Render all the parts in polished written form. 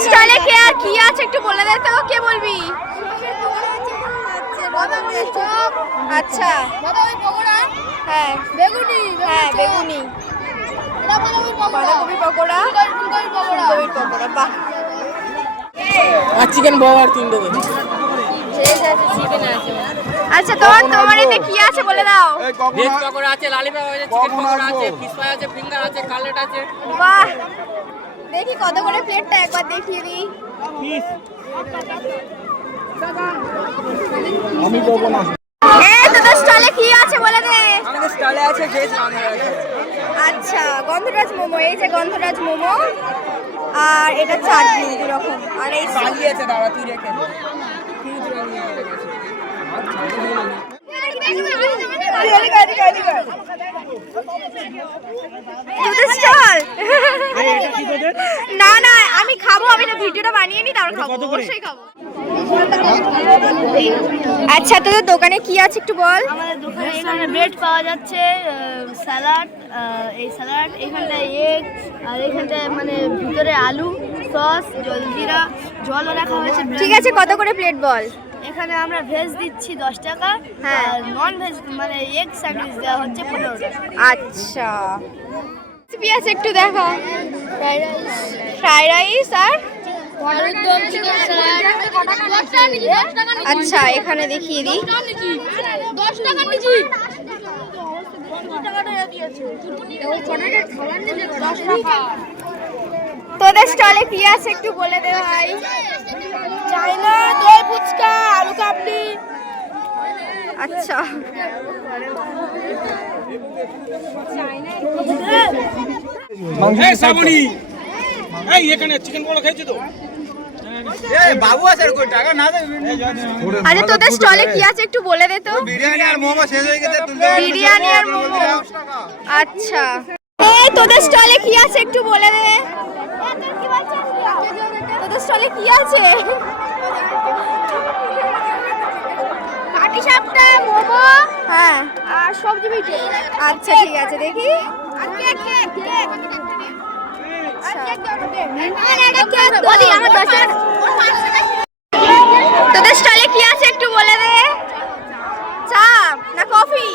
তোদের স্টলে কি আছে একটু বলে দে তো, কে বলবি? আচ্ছা হ্যাঁ বেগুনি, হ্যাঁ বেগুনি, বাঁধাকপি পকোড়া, ফুলকপির পকোড়া। বাহ। আর চিকেন বড় 3টে দে। আচ্ছা তোমার এতে কি আছে বলে দাও? ভেজ পকোড়া আছে, লালিপপ আছে, চিকেন পকোড়া আছে, ফিশ ফ্রাই আছে, ফিঙ্গার আছে, কাটলেট আছে। বাহ, দেখি কত করে প্লেটটা একবার দেখিয়ে দিই। আমি দেবো না। তোদের স্টলে কি আছে বলে দে। আমাদের স্টলে আছে ভেজ গন্ধরাজ। আচ্ছা গন্ধরাজ মোমো, এই যে গন্ধরাজ মোমো, আর এটা চাটনি এরকম, আর এই কালি আছে, দাঁড়া তুই রেখে দে। না না আমি খাবো, আমি না ভিডিওটা বানিয়ে নি তারপর খাবো, অবশ্যই খাবো। আচ্ছা তোদের দোকানে কি আছে একটু বল। আমাদের দোকানে এখানে ব্রেড পাওয়া যাচ্ছে, স্যালাড, এই স্যালাড, এখানটায় এগ, আর এখানটায় মানে ভিতরে আলু, সস, জলজিরা, জলও রাখা হয়েছে। ঠিক আছে কত করে প্লেট বল। এখানে আমরা ভেজ দিচ্ছি 10 টাকা, হ্যাঁ। আর নন ভেজ মানে এগ স্যান্ডউইচ দেওয়া হচ্ছে 15 টাকা। আচ্ছা রেসিপি আছে একটু দেখো। ফ্রাইড রাইস আর আচ্ছা এখানে দেখিয়ে দিই। তোদের স্টলে কি আছে একটু বলে দে ভাই। চাইনা দই ফুচকা, আলু কাবলি। আচ্ছা শ্রাবণী, এই এখানে চিকেন পকোড়া খেয়েছি তো। বাবু আছে আর কই টাকা না দে। আরে তোদের স্টলে কি আছে একটু বলে দে তো। বিরিয়ানি আর মোমো শেষ হয়ে গেছে, বিরিয়ানি আর মোমো। আচ্ছা এই তোদের স্টলে কি আছে একটু বলে দে। তোদের স্টলে কি আছে? পাটিসাপটা, মোমো, হ্যাঁ আর সবজি মিটে। আচ্ছা ঠিক আছে দেখি। আর কেক কেক কেক। তোদের স্টলে কি আছে একটু বলে দে। চা না কফি?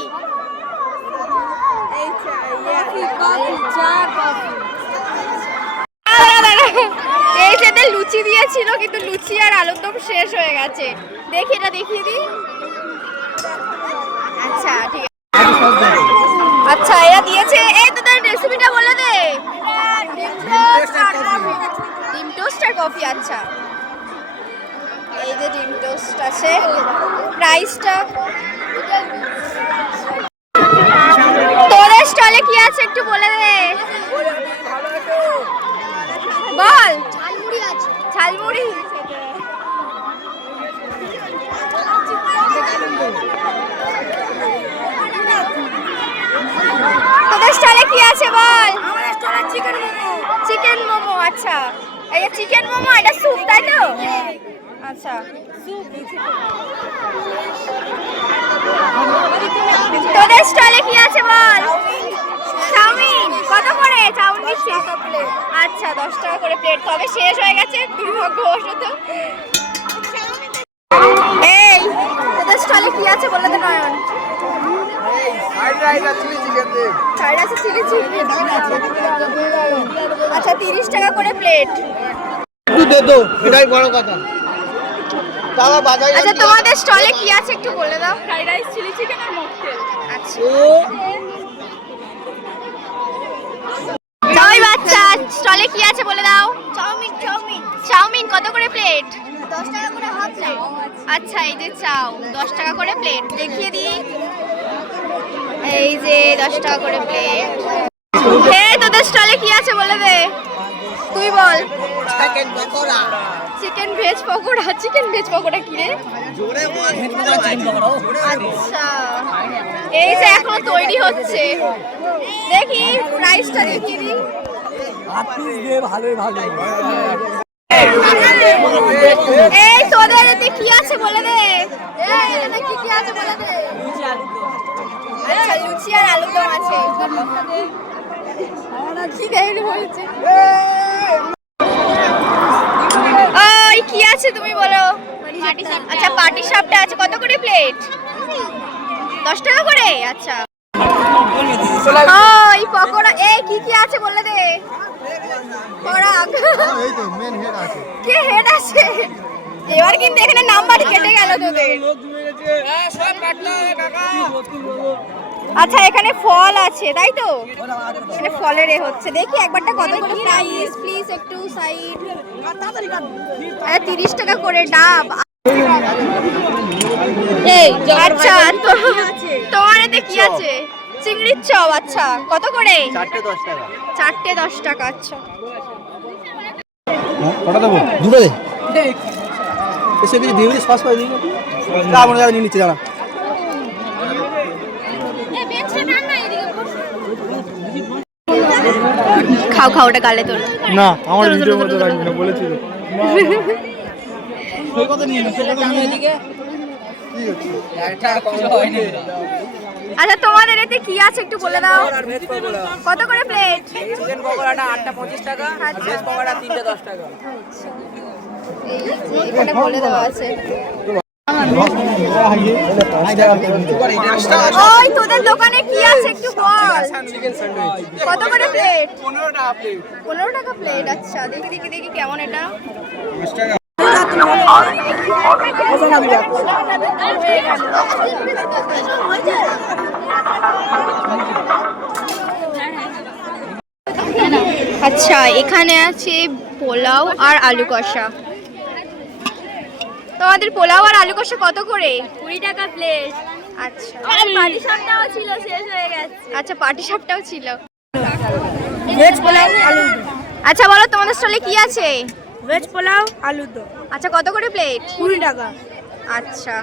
এই যে লুচি দিয়েছিল, কিন্তু লুচি আর আলুর দম শেষ হয়ে গেছে। দেখি এটা দেখিয়ে দিই। আচ্ছা ঠিক আছে। আচ্ছা এরা দিয়েছে। এই তোদের রেসিপিটা বলে দে। ডিম টোস্ট আর কফি। আচ্ছা এই যে ডিম টোস্ট আছে, প্রাইসটা। তোদের স্টলে কি আছে একটু বলে দে। বল। ঝালমুড়ি আছে। ঝালমুড়ি। তোদের স্টলে কি আছে বল। আমাদের স্টলে চিকেন মোমো। চিকেন মোমো। আচ্ছা এই যে চিকেন মোমো, এটা স্যুপ তাই তো? আচ্ছা তোদের স্টলে কি আছে বল। চাউমিন কত করে? চাউমিন আচ্ছা 10 টাকা করে প্লেট। তবে শেষ হয়ে গেছে, দুর্ভাগ্যবশত। এই তোদের স্টলে কি আছে বলে দে নয়ন। ফ্রাইড রাইস আর চিলি চিকেন দে। Fried rice chilli chicken. আচ্ছা 30 টাকা করে প্লেট। একটু দে তো, এটাই বড় কথা। তাও বাজারে। আচ্ছা তোমাদের স্টলে কি আছে একটু বলে দাও। ফ্রাইড রাইস, চিলি চিকেন আর মকটেল। আচ্ছা ওই বাচ্চা স্টলে কি আছে বলে দাও। চাউমিন চাউমিন চাউমিন কত করে প্লেট? 10 টাকা করে হাফ প্লেট। আচ্ছা এই যে চাও 10 টাকা করে প্লেট। দেখিয়ে দিই। এই যে 10 টাকা করে প্লেট। এই তোদের স্টলে কি আছে বলে দে। তুই বল। Chicken pakora. Chicken veg pakora. Chicken veg pakora কি রে? জোরে বল। চিকেন পকোড়া। আচ্ছা এই যে এখনো তৈরি হচ্ছে। দেখি প্রাইসটা দেখিয়ে দিই। আপনি দে ভালোই ভালো। এই তোদের এতে কি আছে বলে দে। এই এতে কি আছে বলে দে। আচ্ছা লুচি আর আলুর দম আছে। কি দেখে বলছে। আছে তুমি বলো? আচ্ছা পাটি সাপটা আছে, কত করে প্লেট? 10 টাকা করে। আচ্ছা ওই পকোড়া এই কি কি আছে বলে দে। পকোড়া এই তো মেন হেড আছে। কে হেড আছে? এবার কিন্তু এখানে নাম্বার কেটে গেল তোদের। আচ্ছা এখানে ফল আছে তাই তো? এখানে ফলের এ হচ্ছে, দেখি একবারটা কত করে প্রাইস প্লিজ একটু সাইড। 30 টাকা করে ডাব। এই আচ্ছা তোমার এতে কি আছে? চিংড়ির চপ। আচ্ছা কত করে? 4টে 10 টাকা। 4টে 10 টাকা। আচ্ছা কটা দেবো? দুটো দে। এসে কিছু দিয়ে সস করে দিই। তা মনে যাবে নিয়ে নিচ্ছে দাঁড়া। খাও খাও, ওটা গালে তোলো। না আমার ভিডিওর মধ্যে রাখবি না বলেছিল। ওই কথা নিয়ে নিচ্ছে এদিকে। কি হচ্ছে? একটা কিছু হয়নি। আচ্ছা তোমাদের এতে কি আছে একটু বলে দাও। কত করে প্লেট? চিকেন পকোড়াটা 8টা 25 টাকা, ভেজ পকোড়া 3টে 10 টাকা। এখানে বলে দেওয়া আছে। ওই তোদের দোকানে কি আছে একটু বল। চিকেন স্যান্ডউইচ কত করে প্লেট? 15 টাকা প্লেট। 15 টাকা প্লেট। আচ্ছা দেখি দেখি দেখি কেমন এটা। 10 টাকা। আচ্ছা এখানে আছে পোলাও আর আলু কষা। তোমাদের পোলাও আর আলু কষা কত করে? 20 টাকা প্লেট। আচ্ছা পাটি সাপটাও ছিল, শেষ হয়ে গেছে। আচ্ছা পাটি সাপটাও ছিল। ভেজ পোলাও আলু। আচ্ছা বলো তোমাদের স্টলে কি আছে? ভেজ পোলাও আলু দো। আচ্ছা কত করে প্লেট? 20 টাকা। আচ্ছা